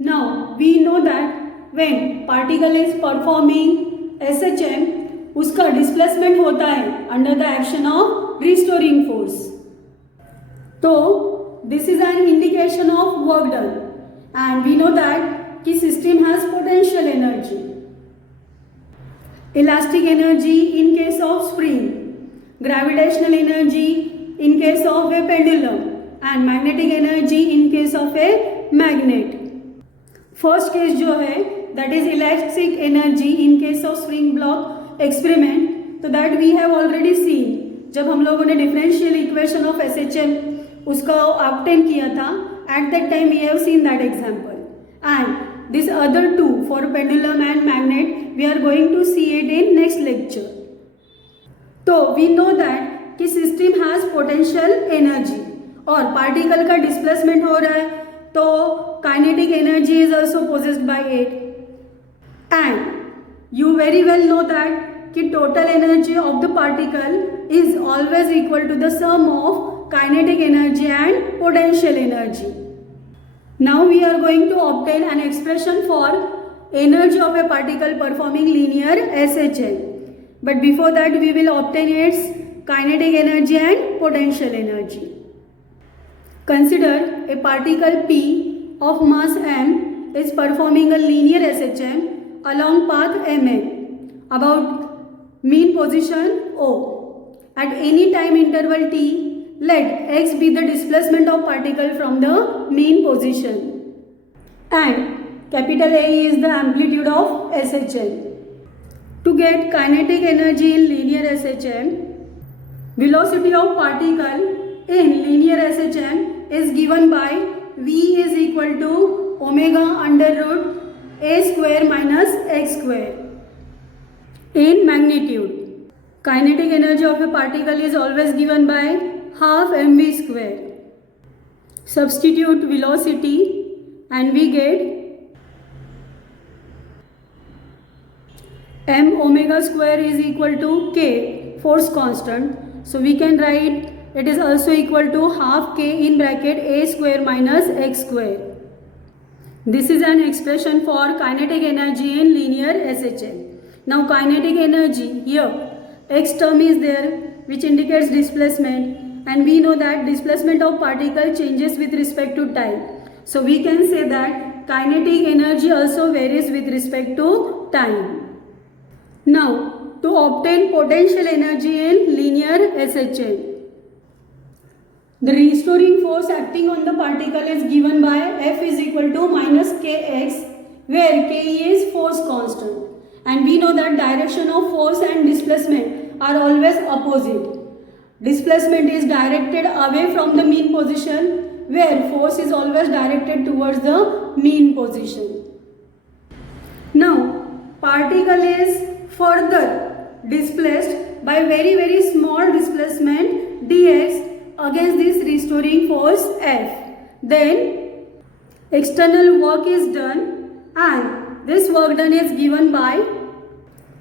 Now we know that when particle is performing SHM, उसका displacement होता है under the action of restoring force. तो this is an indication of work done and we know that कि system has potential energy. Elastic energy in case of spring, gravitational energy in case of a pendulum and magnetic energy in case of a magnet. First case जो है that is electric energy in case of spring block experiment. तो that we have already seen जब हम लोगों ने differential equation of SHM उसका obtain किया था. At that time we have seen that example and this other two for pendulum and magnet we are going to see it in next lecture. तो we know that कि system has potential energy और particle का displacement हो रहा है तो kinetic energy is also possessed by it. And you very well know that कि total energy of the particle is always equal to the sum of kinetic energy and potential energy. Now we are going to obtain an expression for energy of a particle performing linear SHM. But before that we will obtain its kinetic energy and potential energy. Consider a particle P of mass m is performing a linear SHM along path mn about mean position O. At any time interval t, let x be the displacement of particle from the mean position and capital A is the amplitude of SHM. To get kinetic energy in linear SHM, velocity of particle in linear SHM is given by V is equal to omega under root a square minus x square. In magnitude, kinetic energy of a particle is always given by half mv square. Substitute velocity and we get m omega square is equal to k, force constant. So we can write it is also equal to half k in bracket a square minus x square. This is an expression for kinetic energy in linear SHM. Now kinetic energy here x term is there which indicates displacement and we know that displacement of particle changes with respect to time. So we can say that kinetic energy also varies with respect to time. Now to obtain potential energy in linear SHM, the restoring force acting on the particle is given by F is equal to minus kx where k is force constant and we know that direction of force and displacement are always opposite. Displacement is directed away from the mean position where force is always directed towards the mean position. Now particle is further displaced by very small displacement dx against this restoring force F. Then external work is done and this work done is given by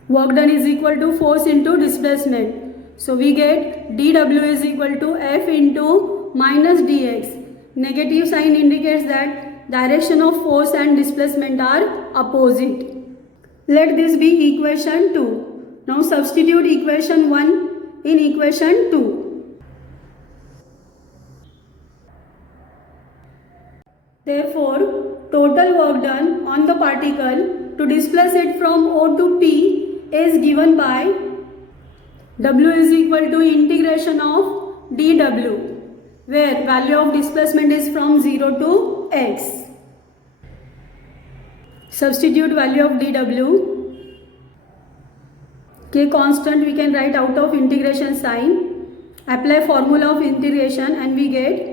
work done is equal to force into displacement. So we get dw is equal to F into minus dx. Negative sign indicates that direction of force and displacement are opposite. Let this be equation 2. Now substitute equation 1 in equation 2. Therefore, total work done on the particle to displace it from O to P is given by W is equal to integration of dW where value of displacement is from 0 to x. Substitute value of dW. K constant we can write out of integration sign. Apply formula of integration and we get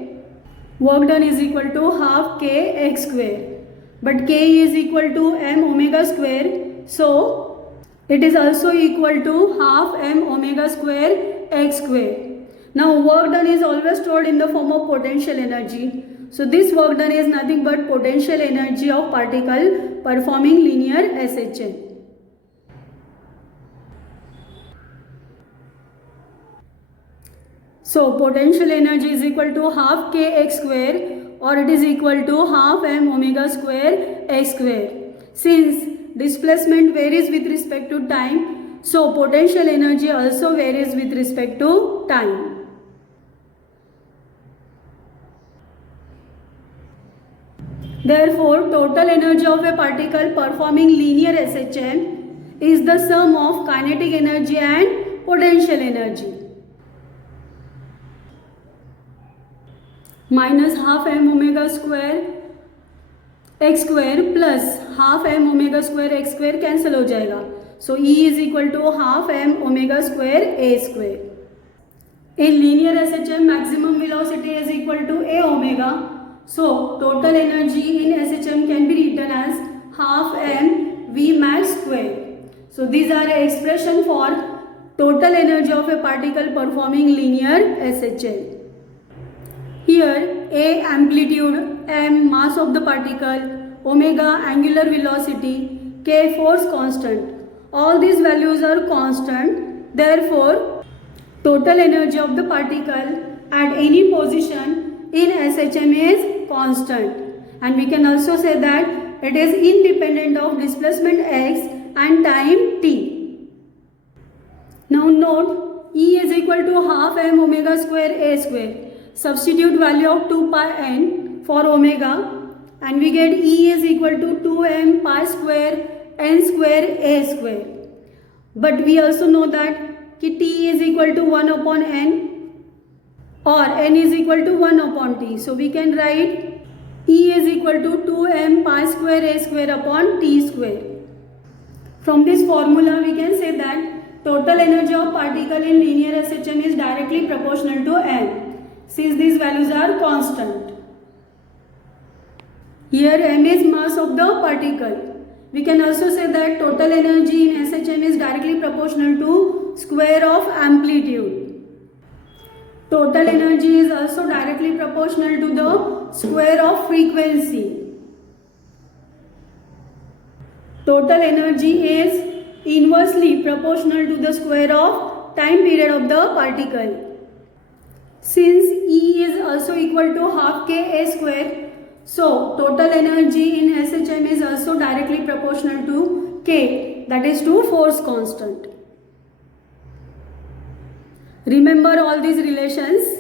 work done is equal to half k x square. But k is equal to m omega square. So it is also equal to half m omega square x square. Now work done is always stored in the form of potential energy. So this work done is nothing but potential energy of particle performing linear SHM. So potential energy is equal to half kx square or it is equal to half m omega square a square. Since displacement varies with respect to time, so potential energy also varies with respect to time. Therefore, total energy of a particle performing linear SHM is the sum of kinetic energy and potential energy. Minus half m omega square x square plus half m omega square x square cancel हो जाएगा. So E is equal to half m omega square a square. In linear SHM, maximum velocity is equal to a omega. So total energy in SHM can be written as half m v max square. So these are expression for total energy of a particle performing linear SHM. Here A amplitude, m mass of the particle, omega angular velocity, k force constant. All these values are constant. Therefore, total energy of the particle at any position in SHM is constant. And we can also say that it is independent of displacement x and time t. Now note, E is equal to half m omega square a square. Substitute value of 2 pi n for omega and we get E is equal to 2m pi square n square a square. But we also know that t is equal to 1 upon n or n is equal to 1 upon t. So we can write E is equal to 2m pi square a square upon t square. From this formula we can say that total energy of particle in linear SHM is directly proportional to m, since these values are constant. Here m is mass of the particle. We can also say that total energy in SHM is directly proportional to square of amplitude. Total energy is also directly proportional to the square of frequency. Total energy is inversely proportional to the square of time period of the particle. Since E is also equal to half k a square, so total energy in SHM is also directly proportional to k, that is to force constant. Remember all these relations.